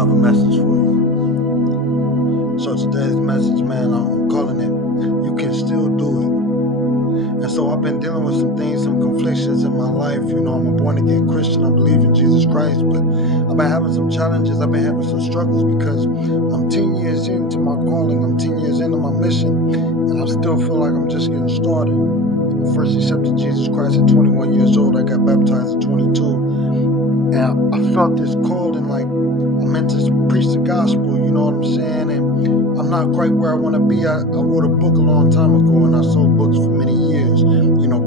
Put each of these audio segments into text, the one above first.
have a message for you. So today's message, man, I'm calling it, you can still do it. And so I've been dealing with some things, some conflictions in my life. I'm a born again Christian. I believe in Jesus Christ, but I've been having some challenges. I've been having some struggles because I'm 10 years into my calling. I'm 10 years into my mission, and I still feel like I'm just getting started. I first accepted Jesus Christ at 21 years old. I got baptized at 22. And I felt this calling, like I'm meant to preach the gospel, you know what I'm saying? And I'm not quite where I want to be. I wrote a book a long time ago, and I sold books for many years,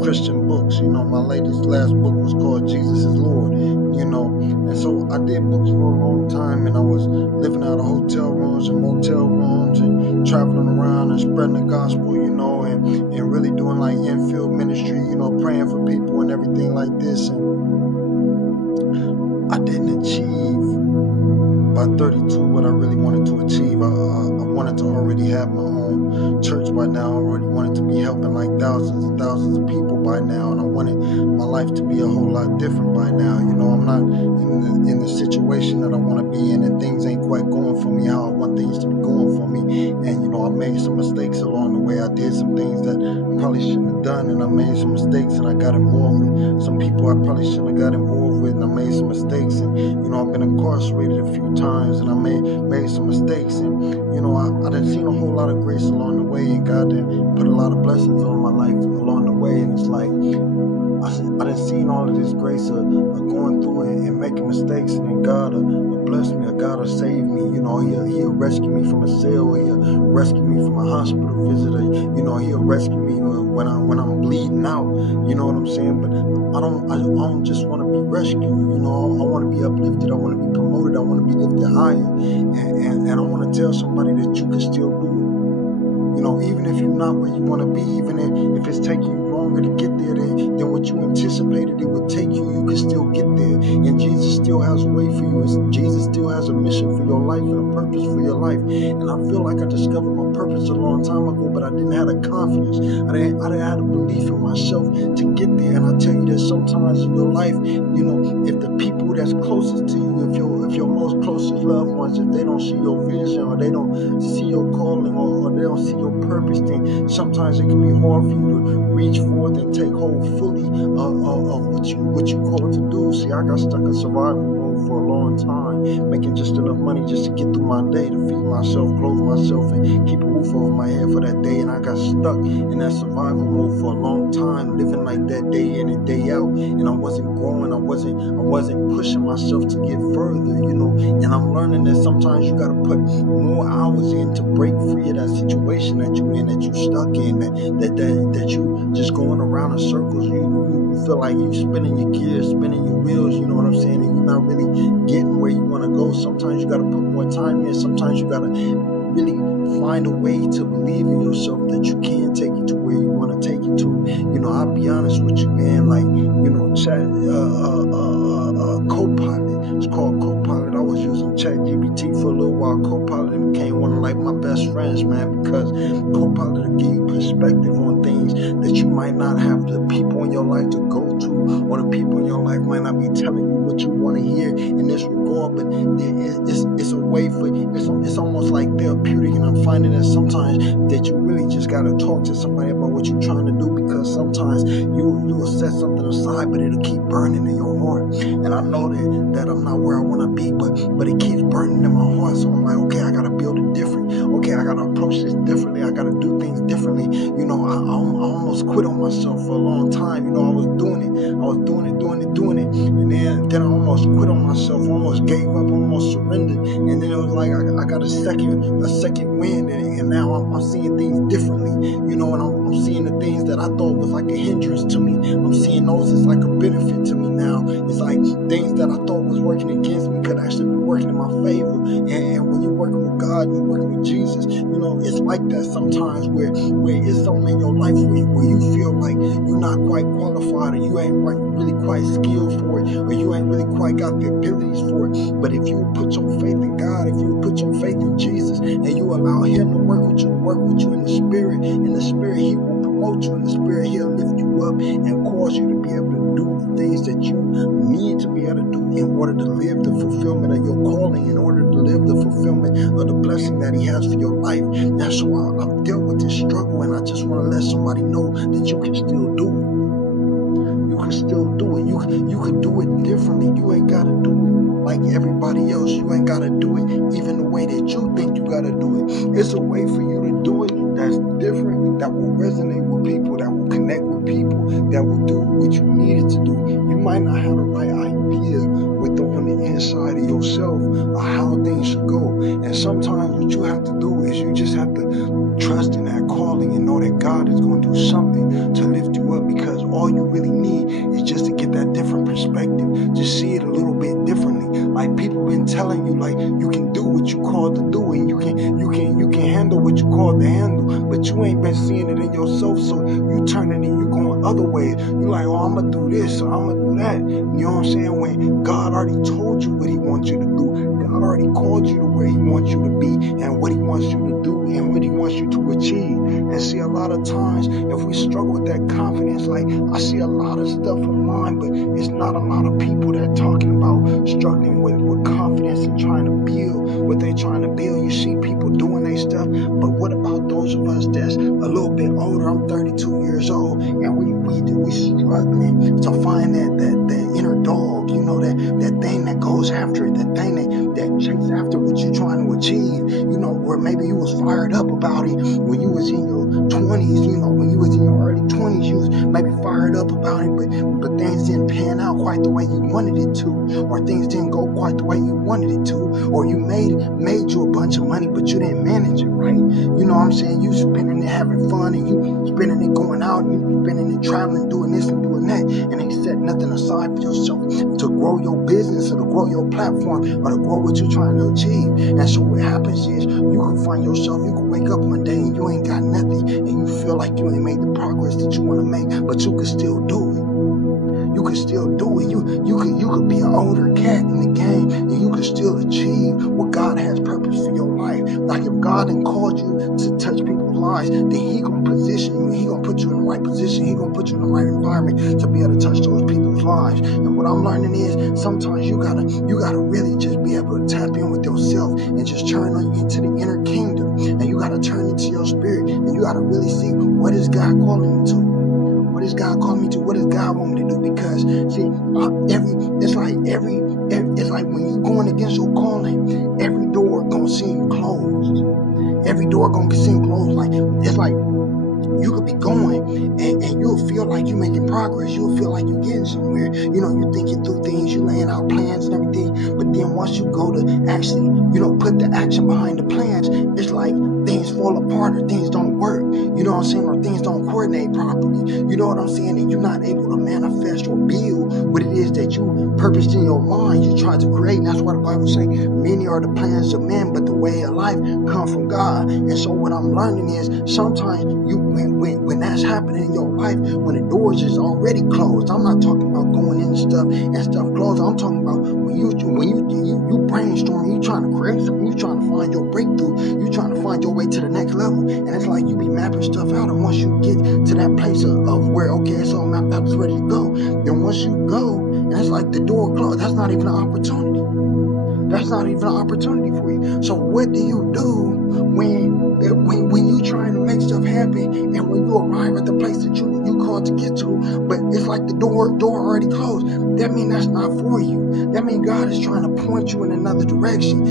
Christian books. My last book was called Jesus is Lord, And so I did books for a long time, and I was living out of hotel rooms and motel rooms and traveling around and spreading the gospel, and really doing like infield ministry, praying for people and everything like this. And I didn't achieve by 32 what I really wanted to achieve. I wanted to already have my own church by now. I already wanted to be helping like thousands and thousands of people by now, and I wanted my life to be a whole lot different by now. I'm not in the situation that I want to be in, and things ain't quite going for me how I want things to be going for me. And I made some mistakes along the way. I did some things that I probably shouldn't have done, and I made some mistakes, and I got involved with some people I probably shouldn't have got involved with, and I made some mistakes. And I've been incarcerated a few times, and I made some mistakes, and I done seen a whole lot of grace along the way, and God done put a lot of blessings on my life along the way. And it's like I done seen all of this grace of going through and making mistakes, and then God will bless me, or God will save me. He'll rescue me from a cell, he'll rescue me from a hospital visit, he'll rescue me when I'm bleeding out. You know what I'm saying? But I don't just want to be rescued. I want to be uplifted. I want to be promoted. I want to be lifted higher, and I want to tell somebody that you can still do it. Even if you're not where you want to be, even if it's taking you longer to get there than what you anticipated it would take you, you can still get there. And Jesus still has a way for you. And Jesus still has a mission for your life and a purpose for your life. And I feel like I discovered my purpose a long time ago, but I didn't have the confidence. I didn't have the belief in myself to get there. And I tell you that sometimes in your life, if the people that's closest to you, if your most closest loved ones, if they don't see your vision, or they don't see your calling, or they don't see your purpose, then sometimes it can be hard for you to reach forth and take hold fully of what you called to do. See, I got stuck in survival mode for a long time, making just enough money just to get through my day, to feed myself, clothe myself, and keep a roof over my head for that day. And I got stuck in that survival mode for a long time, living like that day in and day out. And I wasn't growing. I wasn't pushing myself to get further, And I'm learning that sometimes you gotta put more hours in to break free of that situation that you in, that you stuck in, that you just going around in circles. You feel like you spinning your gears, spinning your wheels, you know what I'm saying? And you're not really getting where you want to go. Sometimes you got to put more time in. Sometimes you got to really find a way to believe in yourself that you can take it to where you want to take it to. I'll be honest with you, man. Like, Copilot. It's called Copilot. I was using ChatGPT for a little while. Copilot became one of like my best friends, man, because Copilot will give you perspective on things that you might not have the people in your life to go to, or the people in your life might not be telling you what you want to hear in this regard. But it's a way for it's almost like therapeutic, and I'm finding that sometimes that you really just gotta talk to somebody about what you're trying to do, because sometimes you will set something aside, but it'll keep burning in your heart. And I know that I'm not where I want to be, but it keeps burning in my heart. So I'm like, okay, I gotta build it different. Okay, I gotta approach this differently. I gotta do things differently. I almost quit on myself for a long time. I was doing it, and then I almost quit on myself. Almost gave up. Almost surrendered. And then it was like I got a second wind, and now I'm seeing things differently. And I'm seeing the things that I thought was like a hindrance to me. I'm seeing those as like a benefit to me now. It's like things that I thought was working against me could actually be working in my favor. And when you're working with God and you're working with Jesus, it's like that sometimes where it's something in your life where you feel like you're not quite qualified, or you ain't really quite skilled for it, or you ain't really quite got the abilities for it. But if you put your faith in God, if you put your faith in Jesus, and you allow Him to work with you in the Spirit, He will promote you in the Spirit. He'll lift you up and cause you to be able to do the things that you need to be able to do in order to live the fulfillment of your calling, in order to live the fulfillment of the blessing that He has for your life. That's why I've dealt with this struggle, and I just want to let somebody know that you can still do it. You can still do it. You can do it differently. You ain't got to do it like everybody else. You ain't got to do it even the way that you think you got to do it. It's a way for you to do it that's different, that will resonate with people, that will connect with people, that will do what you needed to do. You might not have the right idea on the inside of yourself of how things should go. And sometimes what you have to do is you just have to trust in that calling and know that God is going to do something to lift you up, because all you really need is just to get that different perspective. Just see it a little bit differently. Like people been telling you, like, you can do what you called to do, and you can handle what you called to handle, but you ain't been seeing it in yourself, so you turning and you going other ways. You like, oh, I'm gonna do this, or I'm gonna do that. You know what I'm saying? When God already told you what He wants you to do, God already called you to where He wants you to be, and what He wants you to do, and what He wants you to achieve. And see, a lot of times, if we struggle with that confidence, like I see a lot of stuff online, but it's not a lot of people that talking about struggling with confidence and trying to build what they're trying to build. You see people doing their stuff, but what about those of us that's a little bit older? I'm 32 years old, and we struggling to find that inner dog, you know, that thing that goes after it, that thing that chase after what you're trying to achieve, you know, where maybe you was fired up about it when you was in your 20s, you know, when you was in your early 20s, you was maybe fired up about it, but things didn't pan out quite the way you wanted it to, or things didn't go quite the way you wanted it to, or you made you a bunch of money, but you didn't manage it right. You know what I'm saying? You spending it having fun, and you spending it going out, and you spending it traveling, doing this and doing that, and ain't set nothing aside for yourself to grow your business, or to grow your platform, or to grow what you're trying to achieve. And so what happens is you can find yourself, you can wake up one day and you ain't got nothing, and you feel like you ain't made the progress that you want to make, but you can still do it. You can still do it. You could be an older cat in the game, and you can still achieve what God has purpose for your life. Like if God done called you to touch people's lives, then He gonna position you. He gonna put you in the right position. He gonna put you in the right environment to be able to touch those people's lives. And what I'm learning is sometimes you gotta really just be able to tap in with yourself and just turn into the inner kingdom, and you gotta turn into your spirit, and you gotta really see, what is God calling me to? What is God calling me to? What does God want me to do? Because see, it's like when you going against your calling, every door gonna seem closed. Every door gonna seem closed. Like it's like you could be going and you'll feel like you're making progress. You'll feel like you're getting somewhere. You know, you're thinking through things, you're laying out plans and everything. But then once you go to actually, you know, put the action behind the plans, it's like things fall apart, or things don't work. You know what I'm saying? Or things don't coordinate properly. You know what I'm saying? And you're not able to manifest or build what it is that you purposed in your mind, you tried to create. And that's why the Bible says, many are the plans of men, but the way of life come from God. And so what I'm learning is sometimes when that's happening in your life, when the doors is already closed, I'm not talking about going in and stuff closed. I'm talking about when you brainstorming, you trying to create something, you trying to find your breakthrough, you trying to find your way to the next level. And it's like you be mapping stuff out, and once you get to that place of where, okay, it's all mapped out, it's ready to go, then once you go, and it's like the door closed, that's not even an opportunity. That's not even an opportunity for you. So what do you do when you trying to make stuff happen, and when you arrive at the place that you called to get to, but it's like the door already closed? That means that's not for you. That means God is trying to point you in another direction.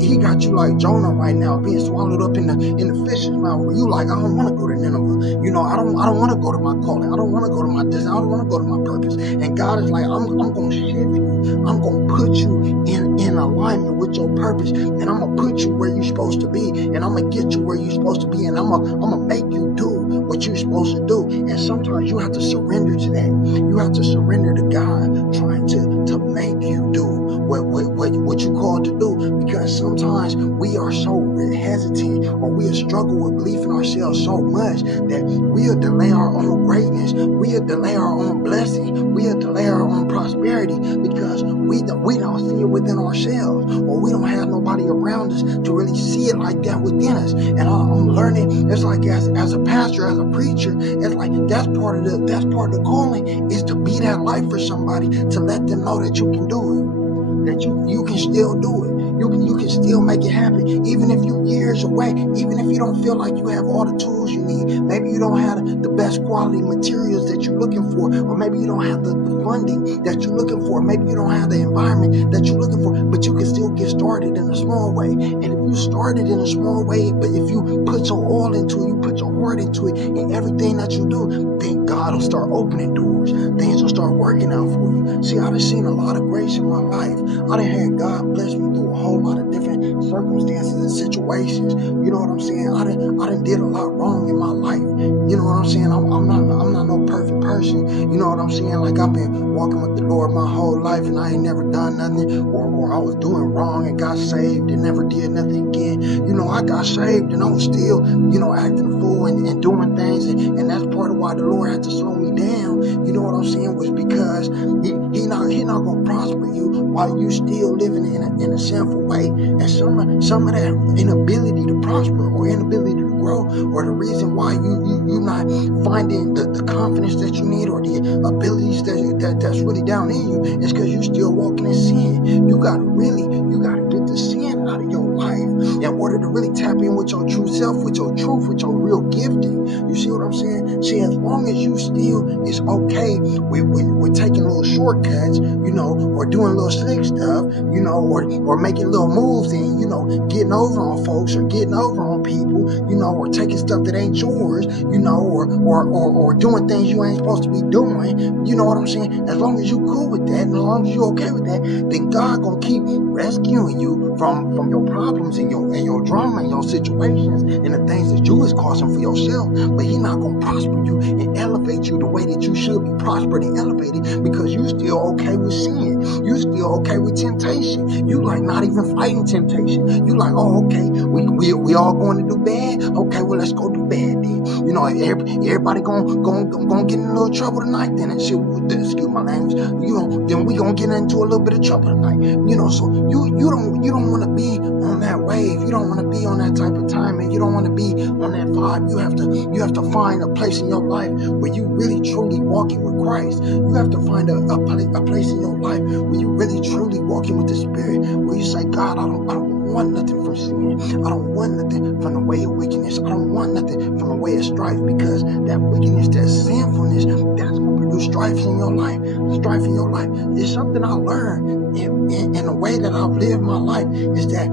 He got you like Jonah right now, being swallowed up in the fish's mouth, where you like, I don't want to go to Nineveh. You know, I don't want to go to my calling. I don't want to go to my destiny. I don't want to go to my purpose. And God is like, I'm going to shift you. I'm going to put you in alignment with your purpose, and I'm going to put you where you're supposed to be, and I'm going to get you where you're supposed to be, and I'm going to make you do what you're supposed to do. And sometimes you have to surrender to that. You have to surrender to God trying to to make you do what you called to do. Because sometimes we are so hesitant, or we struggle with belief in ourselves so much that we'll delay our own greatness, we'll delay our own blessing, we'll delay our own prosperity, because we don't see it within ourselves, or we don't have nobody around us to really see it like that within us. And I'm learning, it's like as a pastor, as a preacher, it's like that's part of the calling, is to be that light for somebody, to let them know that you can do it, that you can still do it. You can still make it happen, even if you're years away, even if you don't feel like you have all the tools you need. Maybe you don't have the best quality materials that you're looking for, or maybe you don't have the funding that you're looking for, maybe you don't have the environment that you're looking for, but you can still get started in a small way. And if you started in a small way, but if you put your all into it, you put your heart into it, and everything that you do, then God will start opening doors. Things will start working out for you. See, I've seen a lot of grace in my life. I done had God bless me through a whole lot of different circumstances and situations. You know what I'm saying? I done did a lot wrong in my life. You know what I'm saying? I'm not no perfect person. You know what I'm saying? Like, I've been walking with the Lord my whole life, and I ain't never done nothing, or I was doing wrong and got saved and never did nothing again. You know, I got saved and I was still, acting a fool and doing things, and that's part of why the Lord had to slow me down. You know what I'm saying? Was because he not gonna prosper you while you still living in a sinful way. And some of that inability to prosper, or inability to grow, or the reason why you not finding the confidence that you need, or the abilities that's really down in you, is because you still walking in sin. You gotta get the sin out of your life in order to really tap in with your true self, with your truth, with your real gifting. You see what I'm saying? See, as long as you still is okay with taking little shortcuts, or doing little slick stuff, or making little moves, and getting over on folks, or getting over on people, or taking stuff that ain't yours, or doing things you ain't supposed to be doing. You know what I'm saying? As long as you cool with that, and as long as you okay with that, then God gonna keep rescuing you from your problems and your drama and your situations and the things that you is causing for yourself. But He not gonna prosper you and elevate you the way that you should be prospered and elevated, because you still okay with sin. You still okay with temptation. You like not even fighting temptation. You like, oh, okay, we all going to do bad. Okay, well, let's go do bad then. Everybody gonna get in a little trouble tonight. Then and shit. Excuse my language. Then we gonna get into a little bit of trouble tonight. So you don't want to be on that wave. You don't want to be on that type of time, and you don't want to be on that vibe. You have to find a place in your life where you really truly walking with Christ. You have to find a place in your life where you really truly walking with the Spirit, where you say, God, I don't want nothing from sin. I don't want nothing from the way of wickedness. I don't want nothing from the way of strife, because that wickedness, that sinfulness, that's going to produce strife in your life. Strife in your life is something I learned in the way that I've lived my life, is that,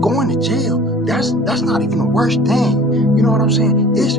going to jail, that's not even the worst thing. You know what I'm saying? It's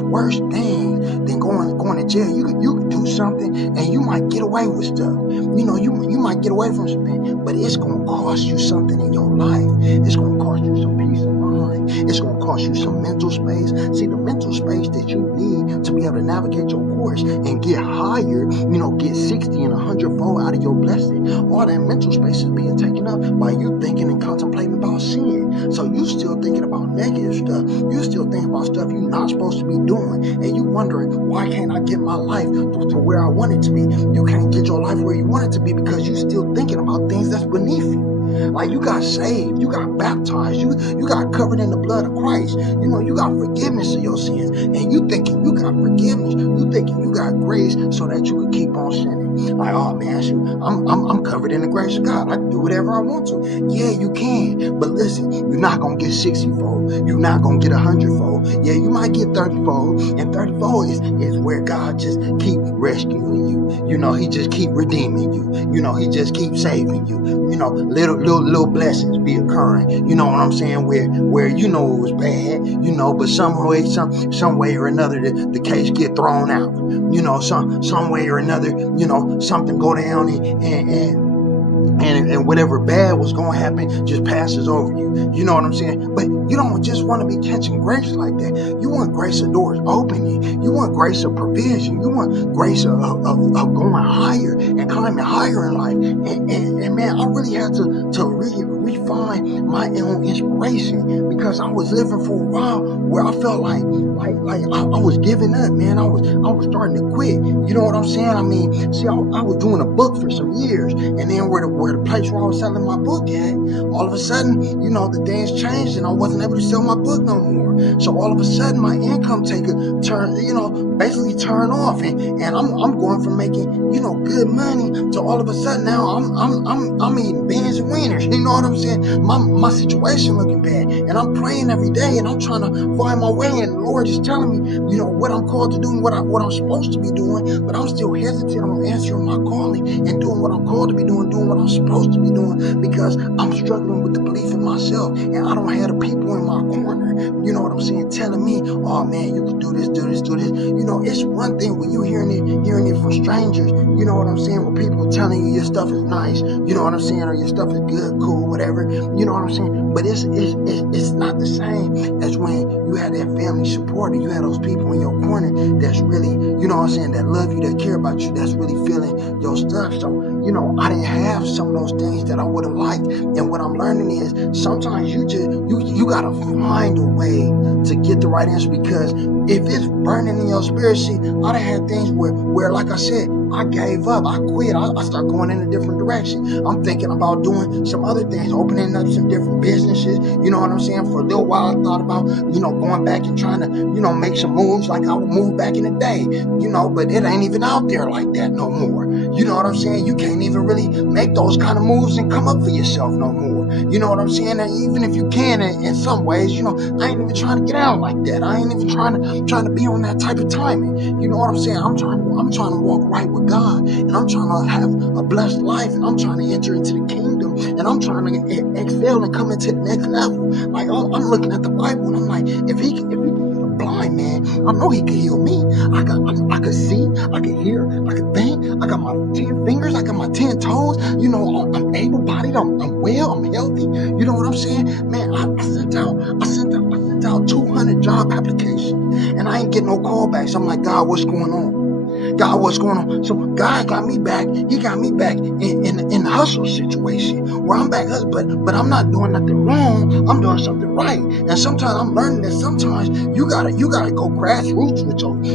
worse thing than going to jail. You could do something and you might get away with stuff. You might get away from something, but it's gonna cost you something in your life. It's gonna cost you some peace of mind. It's gonna cost you some mental space. See, the mental space that you need to be able to navigate your course and get higher, get 60 and 100-fold out of your blessing. All that mental space is being taken up by you thinking and contemplating about sin. So you still thinking about negative stuff. You still thinking about stuff you're not supposed to be doing, and you wondering, why can't I get my life to where I want it to be? You can't get your life where you want it to be because you still thinking about things that's beneath you. Like, you got saved, you got baptized, you got covered in the blood of Christ. You got forgiveness of your sins, and you thinking you got forgiveness, you thinking you got grace so that you can keep on sinning. Like, oh man, shoot, I'm covered in the grace of God. I can do whatever I want to. Yeah, you can, but listen, you're not gonna get 60-fold. You're not gonna get 100-fold. Yeah, you might get 30-fold, and 30-fold is where God just keep rescuing you. He just keep redeeming you. He just keep saving you. Little blessings be occurring. You know what I'm saying? Where it was bad, but some way or another the case get thrown out. Some way or another, something go down and and whatever bad was going to happen just passes over you. You know what I'm saying? But you don't just want to be catching grace like that. You want grace of doors opening. You want grace of provision. You want grace of going higher and climbing higher in life. And man, I really had to refine my own inspiration, because I was living for a while where I felt like I was giving up, man. I was starting to quit. You know what I'm saying? I mean, see, I was doing a book for some years, and then where the place where I was selling my book at, all of a sudden, you know, the things changed, and I wasn't able to sell my book no more. So all of a sudden, my income basically turn off, and I'm going from making, you know, good money to all of a sudden now I'm eating beans and wieners. You know what I'm saying? My situation looking bad, and I'm praying every day, and I'm trying to find my way, and the Lord is telling me, you know, what I'm called to do and what I'm supposed to be doing, but I'm still hesitant on answering my calling and doing what I'm called to be doing what I'm supposed to be doing, because I'm struggling with the belief in myself, and I don't have the people in my corner, you know what I'm saying, telling me, oh man, you can do this. You know, it's one thing when you hearing it from strangers, you know what I'm saying, when people telling you your stuff is nice, you know what I'm saying, or your stuff is good, cool, whatever, you know what I'm saying, but it's not the same as when you had that family support, and you had those people in your corner that's really, you know what I'm saying, that love you, that care about you, that's really feeling your stuff. So, you know, I didn't have some of those things that I would have liked, and what I'm learning is sometimes you gotta find a way to get the right answer, because if it's burning in your spirit, see, I done had things where like I said, I gave up, I quit, I started going in a different direction. I'm thinking about doing some other things, opening up some different businesses, you know what I'm saying? For a little while, I thought about, you know, going back and trying to, you know, make some moves like I would move back in the day, you know, but it ain't even out there like that no more. You know what I'm saying? You can't even really make those kind of moves and come up for yourself no more. You know what I'm saying? And even if you can, in some ways, you know, I ain't even trying to get out like that. I ain't even trying to be on that type of timing. You know what I'm saying? I'm trying to walk right with God, and I'm trying to have a blessed life, and I'm trying to enter into the kingdom, and I'm trying to excel and come into the next level. Like I'm looking at the Bible, and I'm like, if he can heal a blind man, I know he can heal me. I can see, I can hear, I can think. I got my 10 fingers, I got my 10 toes. You know, I'm able-bodied, I'm well, I'm healthy. You know what I'm saying? Man, I sent out 200 job applications, and I ain't getting no callbacks. I'm like, God, what's going on? God, what's going on? So God got me back. He got me back in the hustle situation where I'm back hustling, but I'm not doing nothing wrong. I'm doing something right. And sometimes I'm learning that sometimes you gotta go grassroots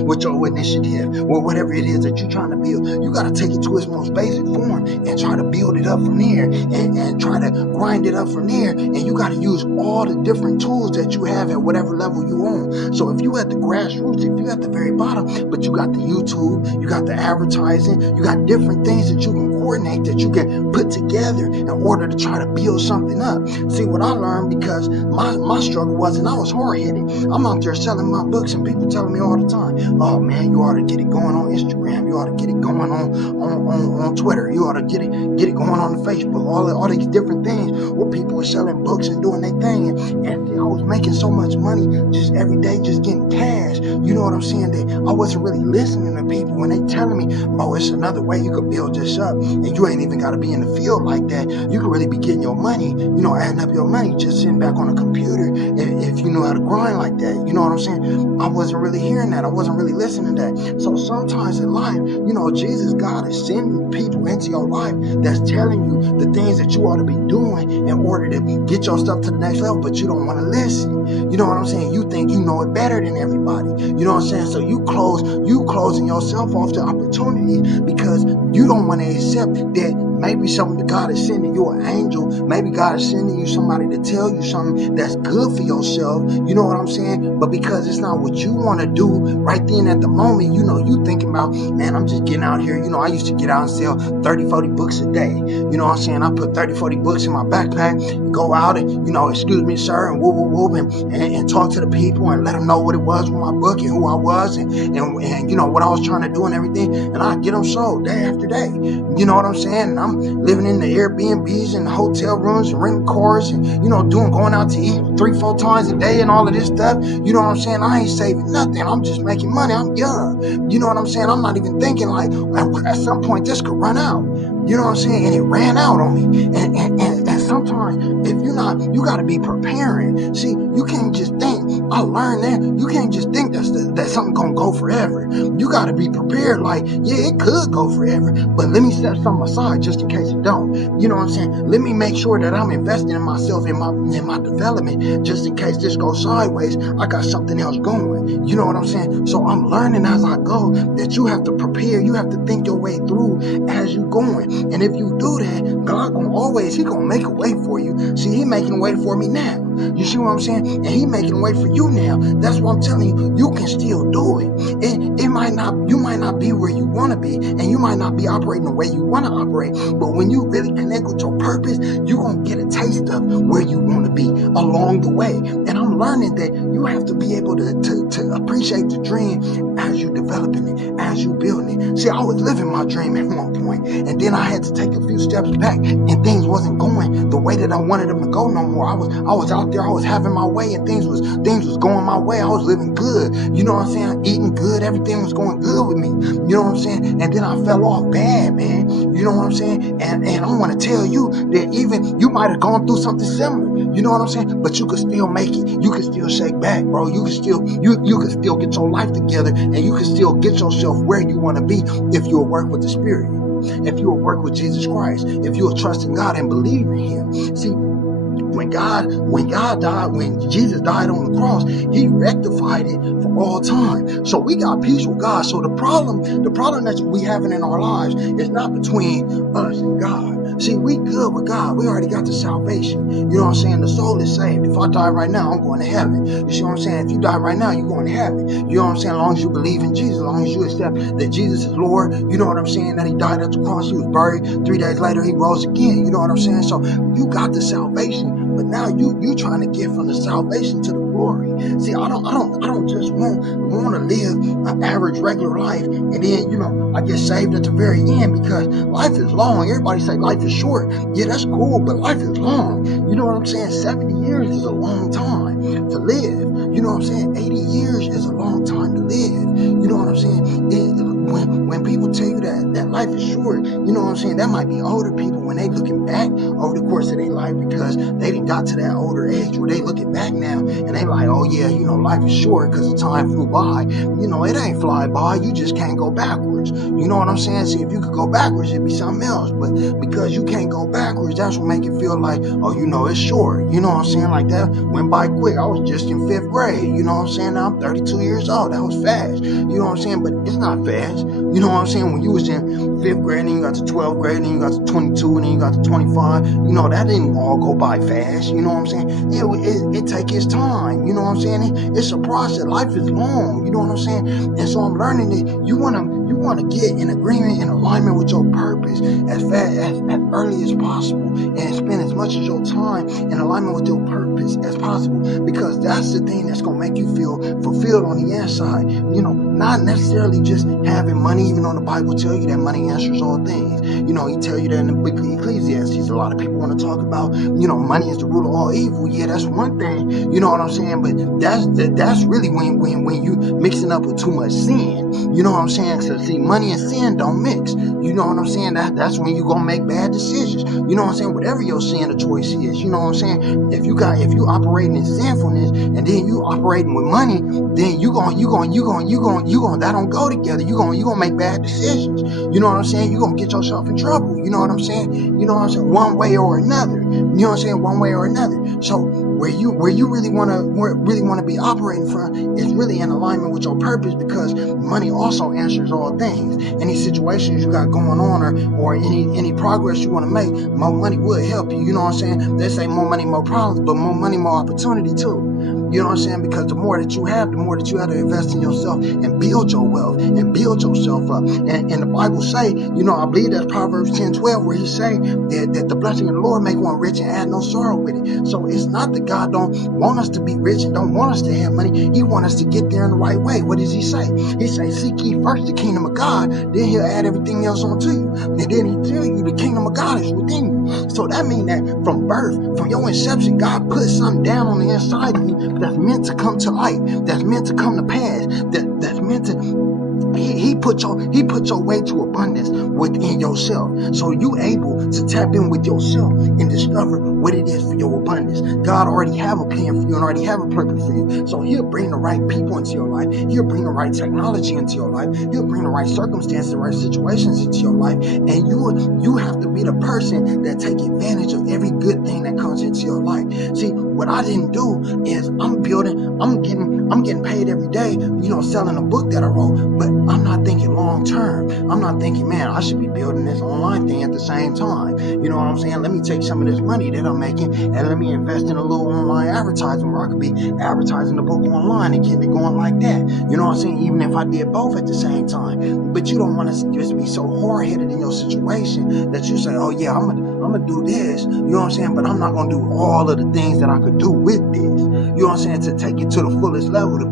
with your initiative, or whatever it is that you're trying to build. You gotta take it to its most basic form and try to build it up from there, and try to grind it up from there. And you gotta use all the different tools that you have at whatever level you on. So if you at the grassroots, if you at the very bottom, but you got the YouTube, you got the advertising, you got different things that you can coordinate, that you can put together in order to try to build something up. See, what I learned, because my struggle wasn't, I was hard-headed. I'm out there selling my books, and people telling me all the time, oh man, you ought to get it going on Instagram, you ought to get it going on Twitter, you ought to get it going on Facebook, all these different things where people are selling books and doing their thing. And I was making so much money just every day, just getting cash. You know what I'm saying? That I wasn't really listening to people when they telling me, oh, it's another way you could build this up, and you ain't even got to be in the field like that. You could really be getting your money, you know, adding up your money just sitting back on a computer if you know how to grind like that. You know what I'm saying? I wasn't really hearing that. I wasn't really listening to that. So sometimes in life, you know, Jesus, God is sending people into your life that's telling you the things that you ought to be doing in order to get your stuff to the next level, but you don't want to listen. You know what I'm saying? You think you know it better than everybody. You know what I'm saying? So you closing yourself off to opportunities because you don't want to accept that maybe something that God is sending you, an angel, maybe God is sending you somebody to tell you something that's good for yourself. You know what I'm saying? But because it's not what you want to do right then at the moment, you know, you thinking about, man, I'm just getting out here. You know, I used to get out and sell 30, 40 books a day. You know what I'm saying? I put 30, 40 books in my backpack and go out and, you know, excuse me, sir, and whoop, whoop, whoop, and talk to the people and let them know what it was with my book and who I was and you know, what I was trying to do and everything. And I get them sold day after day. You know what I'm saying? And I'm living in the Airbnbs and the hotel rooms and renting cars and, going out to eat 3-4 times a day and all of this stuff. You know what I'm saying? I ain't saving nothing. I'm just making money. I'm young. You know what I'm saying? I'm not even thinking like at some point this could run out. You know what I'm saying? And it ran out on me. And sometimes if you're not, you got to be preparing. See, you can't just think. I learned that you can't just think that something gonna go forever. You got to be prepared. Like, yeah, it could go forever, but let me set something aside just in case it don't. You know what I'm saying? Let me make sure that I'm investing in myself, in my development, just in case this goes sideways. I got something else going. You know what I'm saying? So I'm learning as I go that you have to prepare. You have to think your way through as you going. And if you do that, God He gonna make a way for you. See, He making a way for me now. You see what I'm saying? And He making a way for you now. That's what I'm telling you. You can still do it. You might not be where you want to be, and you might not be operating the way you want to operate. But when you really connect with your purpose, you're gonna get a taste of where you want to be along the way. And I'm learning that you have to be able to appreciate the dream as you developing it, as you building it. See, I was living my dream at one point, and then I had to take a few steps back, and things wasn't going the way that I wanted them to go no more. I was out there, I was having my way, and things was going my way. I was living good. You know what I'm saying? Eating good, everything was going good with me. You know what I'm saying? And then I fell off bad, man. You know what I'm saying? And I want to tell you that even you might have gone through something similar. You know what I'm saying? But you could still make it. You could still shake back, bro. You could still get your life together, and you can still get yourself where you want to be if you'll work with the Spirit. If you'll work with Jesus Christ, if you'll trust in God and believe in Him. See, when Jesus died on the cross, He rectified it for all time. So we got peace with God. So the problem that we having in our lives is not between us and God. See, we good with God. We already got the salvation. You know what I'm saying? The soul is saved. If I die right now, I'm going to heaven. You see what I'm saying? If you die right now, you're going to heaven. You know what I'm saying? As long as you believe in Jesus, as long as you accept that Jesus is Lord, you know what I'm saying? That He died at the cross, He was buried. 3 days later, He rose again. You know what I'm saying? So you got the salvation, but now you trying to get from the salvation to the glory. See, I don't just want to live an average regular life and then I get saved at the very end, because life is long. Everybody say life is short. Yeah, that's cool, but life is long. You know what I'm saying? 70 years is a long time to live. You know what I'm saying? 80 years is a long time to live. You know what I'm saying? When people tell you that life is short, you know what I'm saying? That might be older people when they looking back over the course of their life, because they didn't got to that older age where they looking back now and they like, oh yeah, life is short because the time flew by. It ain't fly by. You just can't go backwards. You know what I'm saying? See, if you could go backwards, it'd be something else. But because you can't go backwards, that's what make it feel like, oh, it's short. You know what I'm saying? Like that went by quick. I was just in 5th grade. You know what I'm saying? Now I'm 32 years old. That was fast. You know what I'm saying? But it's not fast. You know what I'm saying? When you was in 5th grade, then you got to 12th grade, then you got to 22, and then you got to 25. That didn't all go by fast. You know what I'm saying? It take its time. You know what I'm saying? It's a process. Life is long. You know what I'm saying? And so I'm learning that you want to get in agreement, in alignment with your purpose as early as possible, and spend as much of your time in alignment with your purpose as possible, because that's the thing that's going to make you feel fulfilled on the inside. Not necessarily just having money, even though the Bible tell you that money answers all things. He tell you that in the book of Ecclesiastes. A lot of people want to talk about, money is the root of all evil. Yeah, that's one thing. You know what I'm saying? But that's really when you mixing up with too much sin. You know what I'm saying? So see, money and sin don't mix. You know what I'm saying? That's when you gonna make bad decisions. You know what I'm saying? Whatever your sin or choice is, you know what I'm saying? If you operating in sinfulness and then you operating with money, then you gonna that don't go together. You gonna make bad decisions. You know what I'm saying? You gonna get yourself in trouble. You know what I'm saying? You know what I'm saying? One way or another. You know what I'm saying? One way or another. So where you really wanna be operating from is really in alignment with your purpose, because money also answers all things. Any situations you got going on or any progress you want to make, more money will help you. You know know what I'm saying? They say more money, more problems, but more money, more opportunity too. You know what I'm saying? Because the more that you have, the more that you have to invest in yourself and build your wealth and build yourself up. And the Bible say, you know, I believe that's Proverbs 10:12, where he say that the blessing of the Lord make one rich and add no sorrow with it. So it's not that God don't want us to be rich and don't want us to have money. He want us to get there in the right way. What does he say? He say, seek ye first the kingdom of God, then he'll add everything else onto you. And then he tell you the kingdom of God is within you. So that means that from birth, from your inception, God put something down on the inside of you that's meant to come to light, that's meant to come to pass, that's meant to he put your way to abundance within yourself. So you able to tap in with yourself and discover what it is for your abundance. God already have a plan for you and already have a purpose for you. So he'll bring the right people into your life. He'll bring the right technology into your life. He'll bring the right circumstances, the right situations into your life. And you have to be the person that take advantage of every good thing that comes into your life. See, what I didn't do is I'm getting paid every day, you know, selling a book that I wrote, but I'm not thinking long term. I'm not thinking, man, I should be building this online thing at the same time. You know what I'm saying? Let me take some of this money that I'm making and let me invest in a little online advertising where I could be advertising the book online and getting it going like that. You know what I'm saying? Even if I did both at the same time. But you don't want to just be so hard-headed in your situation that you say, oh yeah, I'm gonna do this. You know what I'm saying? But I'm not gonna do all of the things that I could do with this. You know what I'm saying? To take it to the fullest level. The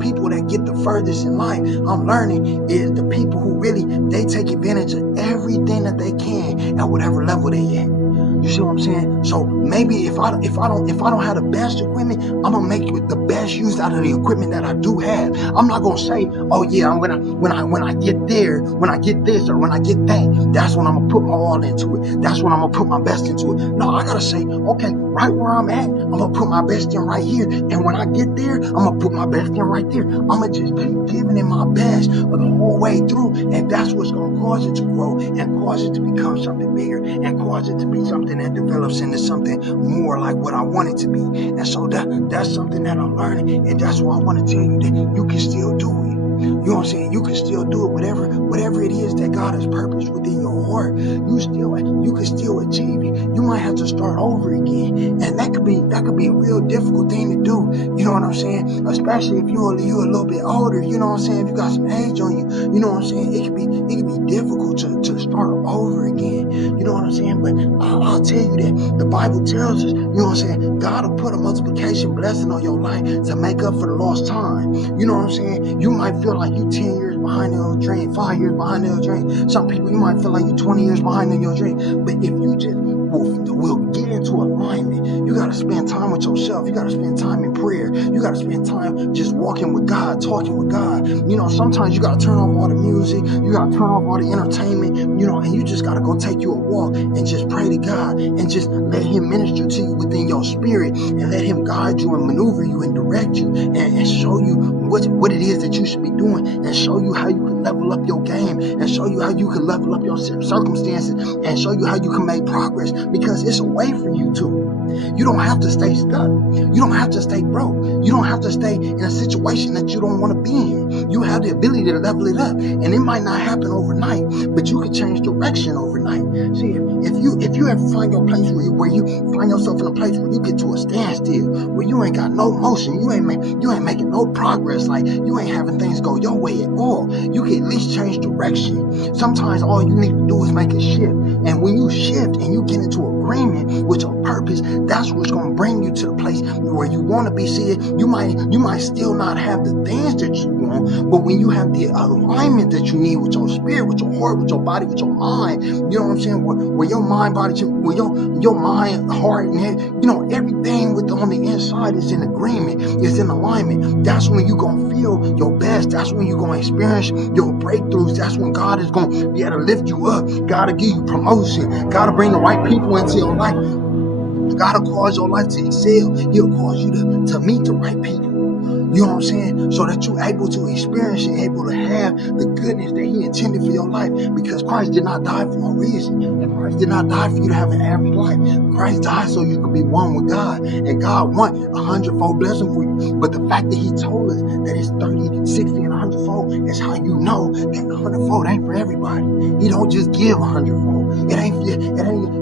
people that get the furthest in life, I'm learning, is the people who really, they take advantage of everything that they can at whatever level they at. You see what I'm saying? So maybe if I don't have the best equipment, I'm gonna make the best use out of the equipment that I do have. I'm not gonna say, oh yeah, when I get there, when I get this or when I get that, that's when I'm gonna put my all into it. That's when I'm gonna put my best into it. No, I gotta say, okay, right where I'm at, I'm gonna put my best in right here. And when I get there, I'm gonna put my best in right there. I'm gonna just keep giving it my best the whole way through, and that's what's gonna cause it to grow and cause it to become something bigger and cause it to be something that develops into something more like what I want it to be. And so that's something that I'm learning, and that's why I want to tell you that you can still do it. You know what I'm saying? You can still do it, whatever it is that God has purposed within your heart. You can still achieve it. You might have to start over again, and that could be a real difficult thing to do. You know what I'm saying? Especially if you're a little bit older. You know what I'm saying? If you got some age on you, you know what I'm saying? It could be difficult to start over again. You know what I'm saying? But I'll tell you that the Bible tells us, you know what I'm saying? God will put a multiplication blessing on your life to make up for the lost time. You know what I'm saying? You might feel like you 10 years behind your dream, 5 years behind your dream. Some people, you might feel like you 20 years behind in your dream. But if you just will get into alignment, you got to spend time with yourself. You got to spend time in prayer. You got to spend time just walking with God, talking with God. You know, sometimes you got to turn off all the music. You got to turn off all the entertainment, you know, and you just got to go take you a walk and just pray to God and just let him minister to you within your spirit and let him guide you and maneuver you and direct you and show you what it is that you should be doing and show you how you can level up your game and show you how you can level up your circumstances and show you how you can make progress, because it's a way for you to. You don't have to stay stuck. You don't have to stay broke. You don't have to stay in a situation that you don't want to be in. You have the ability to level it up, and it might not happen overnight, but you can change direction overnight. See, if you ever find your place where you find yourself in a place where you get to a standstill, where you ain't got no motion, you ain't making no progress, like you ain't having things go your way at all, you can at least change direction. Sometimes all you need to do is make a shift, and when you shift and you get into agreement with your purpose, that's what's going to bring you to the place where you want to be. See, you might still not have the things that you want, but when you have the alignment that you need with your spirit, with your heart, with your body, with your mind, you know what I'm saying, where your mind, body, where your mind, heart, and head, you know, everything on the inside is in agreement, is in alignment. That's when you're going to feel your best. That's when you're going to experience your breakthroughs. That's when God is going to be able to lift you up. God will give you promotion. God will bring the right people into your life. God will cause your life to excel. He'll cause you to meet the right people. You know what I'm saying? So that you're able to experience and able to have the goodness that he intended for your life. Because Christ did not die for no reason. And Christ did not die for you to have an average life. Christ died so you could be one with God. And God wants 100-fold blessing for you. But the fact that he told us that it's 30, 60, and 100-fold is how you know that 100-fold ain't for everybody. He don't just give 100-fold.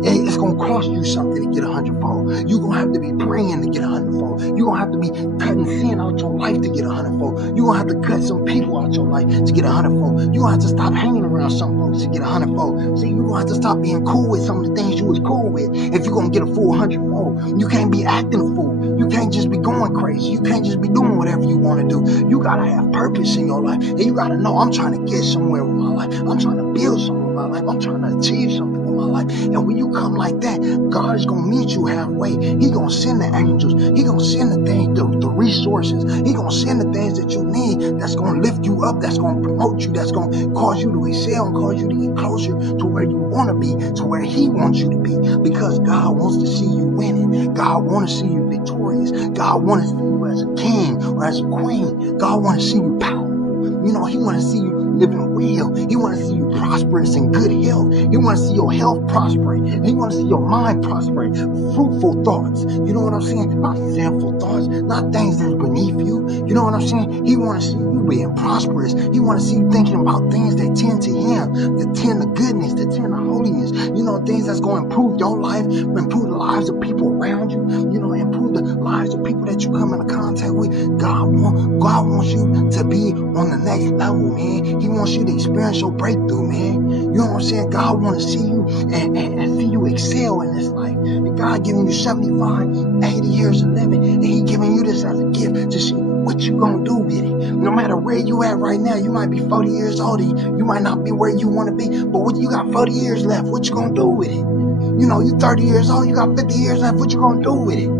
It's gonna cost you something to get 100-fold. You're gonna have to be praying to get 100-fold. You're gonna have to be cutting sin out your life to get 100-fold. You're gonna have to cut some people out your life to get 100-fold. You're gonna have to stop hanging around some folks to get 100-fold. See, you're gonna have to stop being cool with some of the things you was cool with if you're gonna get a full 100-fold. You can't be acting a fool. You can't just be going crazy. You can't just be doing whatever you want to do. You gotta have purpose in your life. And you gotta know, I'm trying to get somewhere with my life. I'm trying to build something with my life. I'm trying to achieve something with my life. And when you come like that, God is gonna meet you halfway. He gonna send the angels. He gonna send the things, the resources. He gonna send the things that you need that's gonna lift you up, that's gonna promote you, that's gonna cause you to excel and cause you to get closer to where you want to be, to where he wants you to be. Because God wants to see you winning. God wants to see you victorious. God wants to see you as a king or as a queen. God wants to see you powerful. You know, he wants to see you living well. He wants to see you prosperous and good health. He wants to see your health prospering. He wants to see your mind prospering. Fruitful thoughts. You know what I'm saying? Not sinful thoughts. Not things that's beneath you. You know what I'm saying? He wants to see you being prosperous. He wants to see you thinking about things that tend to him, that tend to goodness, that tend to holiness. You know, things that's going to improve your life, improve the lives of people around you. You know, improve the lives of people that you come into contact with. God wants you to be on the next level, man. He wants you to experience your breakthrough, man. You know what I'm saying? God wants to see you and see you excel in this life. And God giving you 75, 80 years of living, and he giving you this as a gift to see what you gonna do with it. No matter where you at right now, you might be 40 years old, and you might not be where you want to be, but what you got 40 years left, what you gonna do with it? You know, you 30 years old, you got 50 years left, what you gonna do with it?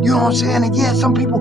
You know what I'm saying? And yeah, some people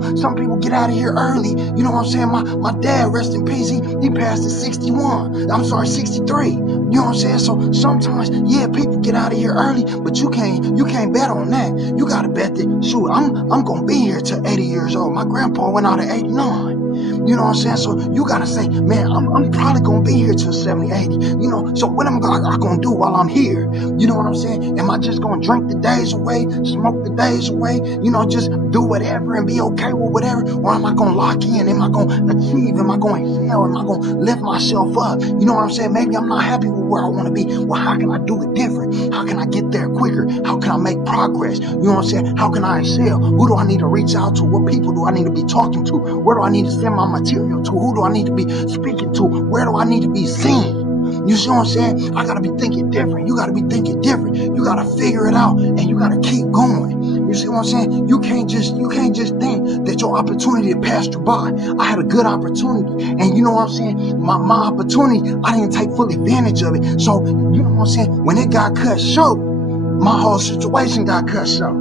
get out of here early. You know what I'm saying? My dad, rest in peace, he passed at 61. I'm sorry, 63. You know what I'm saying? So sometimes, yeah, people get out of here early, but you can't bet on that. You gotta bet that, shoot, I'm gonna be here till 80 years old. My grandpa went out at 89. You know what I'm saying? So you gotta say, man, I'm probably gonna be here till 70, 80. You know, so what am I gonna do while I'm here? You know what I'm saying? Am I just gonna drink the days away, smoke the days away, you know, just do whatever and be okay with whatever? Or am I gonna lock in? Am I gonna achieve? Am I gonna excel? Am I gonna lift myself up? You know what I'm saying? Maybe I'm not happy with where I wanna be. Well, how can I do it different? How can I get there quicker? How can I make progress? You know what I'm saying? How can I excel? Who do I need to reach out to? What people do I need to be talking to? Where do I need to send my material to? Who do I need to be speaking to? Where do I need to be seen? You see what I'm saying? I gotta be thinking different. You gotta be thinking different. You gotta figure it out, and you gotta keep going. You see what I'm saying? You can't just think that your opportunity passed you by. I had a good opportunity, and you know what I'm saying? My opportunity, I didn't take full advantage of it. So you know what I'm saying? When it got cut short, my whole situation got cut short.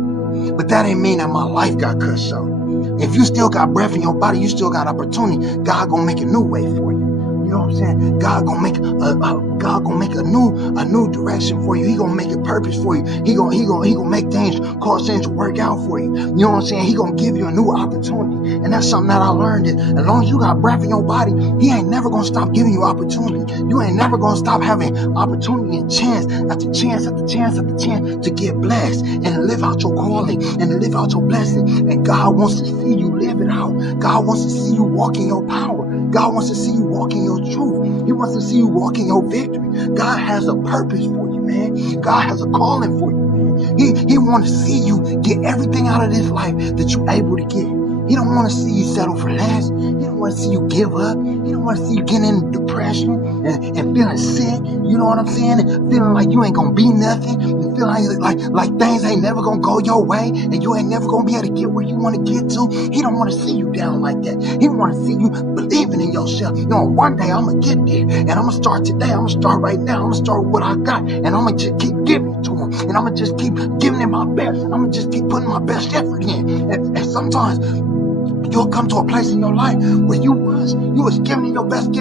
But that ain't mean that my life got cut short. If you still got breath in your body, you still got opportunity. God gonna make a new way for you. You know what I'm saying? God gonna make a new direction for you. He gonna make a purpose for you. He gonna make things, cause things to work out for you. You know what I'm saying? He gonna give you a new opportunity. And that's something that I learned, is as long as you got breath in your body, he ain't never gonna stop giving you opportunity. You ain't never gonna stop having opportunity and chance after chance after chance after chance to get blessed and live out your calling and to live out your blessing. And God wants to see you live it out. God wants to see you walk in your power. God wants to see you walk in your truth. He wants to see you walk in your victory. God has a purpose for you, man. God has a calling for you, man. He wants to see you get everything out of this life that you're able to get. He don't want to see you settle for less. He don't want to see you give up. He don't want to see you getting into depression and feeling sick. You know what I'm saying? And feeling like you ain't gonna be nothing. And feeling like things ain't never gonna go your way, and you ain't never gonna be able to get where you want to get to. He don't want to see you down like that. He want to see you believing in yourself. You know, one day I'm gonna get there, and I'm gonna start today. I'm gonna start right now. I'm gonna start with what I got, and I'm gonna just keep giving it to him, and I'm gonna just keep giving it my best, and I'm gonna just keep putting my best effort in. And sometimes You'll come to a place in your life where you was giving it your best,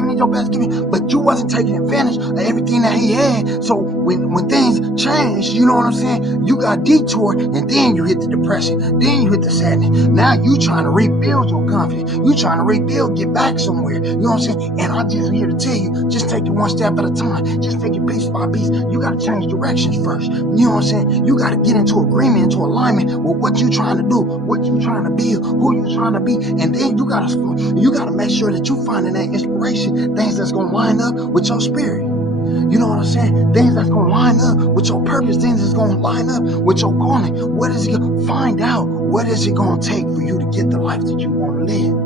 but you wasn't taking advantage of everything that he had. So when things change, you know what I'm saying, you got detoured, and then you hit the depression, then you hit the sadness. Now you trying to rebuild your confidence. You trying to rebuild, get back somewhere. You know what I'm saying? And I'm just here to tell you, just take it one step at a time. Just take it piece by piece. You got to change directions first. You know what I'm saying? You got to get into agreement, into alignment with what you trying to do, what you trying to be, who you trying to be, and then you gotta make sure that you finding that inspiration, things that's gonna line up with your spirit. You know what I'm saying? Things that's gonna line up with your purpose, things that's gonna line up with your calling. What is it gonna find out? What is it gonna take for you to get the life that you want to live?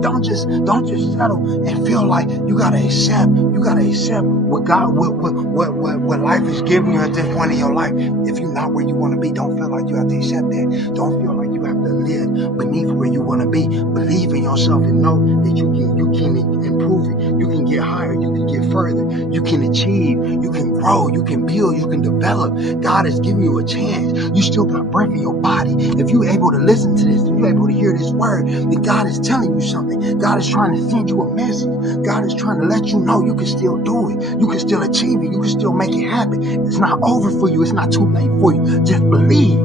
Don't just settle and feel like you gotta accept what God, what life is giving you at this point in your life. If you're not where you want to be, don't feel like you have to accept that. Don't feel like you have to live beneath where you want to be. Believe in yourself and know that you can improve it. You can get higher. You can get further. You can achieve. You can grow. You can build. You can develop. God is giving you a chance. You still got breath in your body. If you're able to listen to this, if you're able to hear this word, then God is telling you something. God is trying to send you a message. God is trying to let you know you can still do it. You can still achieve it. You can still make it happen. It's not over for you. It's not too late for you. Just believe.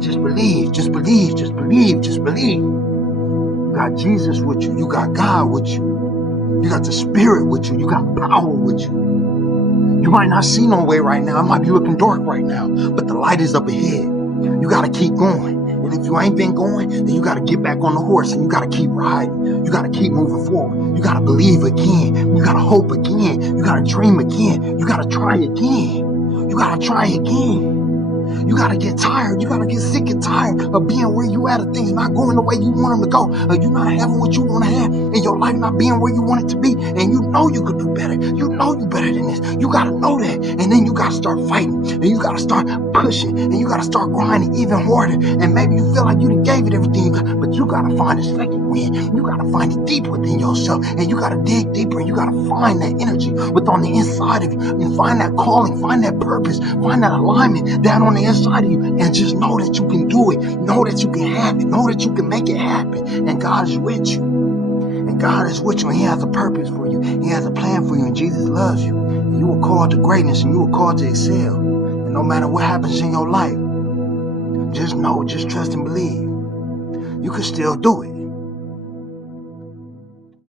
Just believe. Just believe. Just believe. Just believe. You got Jesus with you. You got God with you. You got the Spirit with you. You got power with you. You might not see no way right now. It might be looking dark right now, but the light is up ahead. You got to keep going. And if you ain't been going, then you got to get back on the horse and you got to keep riding. You got to keep moving forward. You got to believe again. You got to hope again. You got to dream again. You got to try again. You got to try again. You got to get tired. You got to get sick and tired of being where you at, of things not going the way you want them to go, or you not having what you want to have, and your life not being where you want it to be, and you know you could do better. You know you better than this. You got to know that, and then you got to start fighting, and you got to start pushing, and you got to start grinding even harder, and maybe you feel like you done gave it everything you got, but you got to find a second wind. You got to find it deep within yourself, and you got to dig deeper, and you got to find that energy within on the inside of you, and find that calling, find that purpose, find that alignment down on the inside of you, and just know that you can do it. Know that you can have it. Know that you can make it happen. And God is with you. And God is with you. And He has a purpose for you. He has a plan for you. And Jesus loves you. And you were called to greatness, and you were called to excel. And no matter what happens in your life, just know, just trust and believe. You can still do it.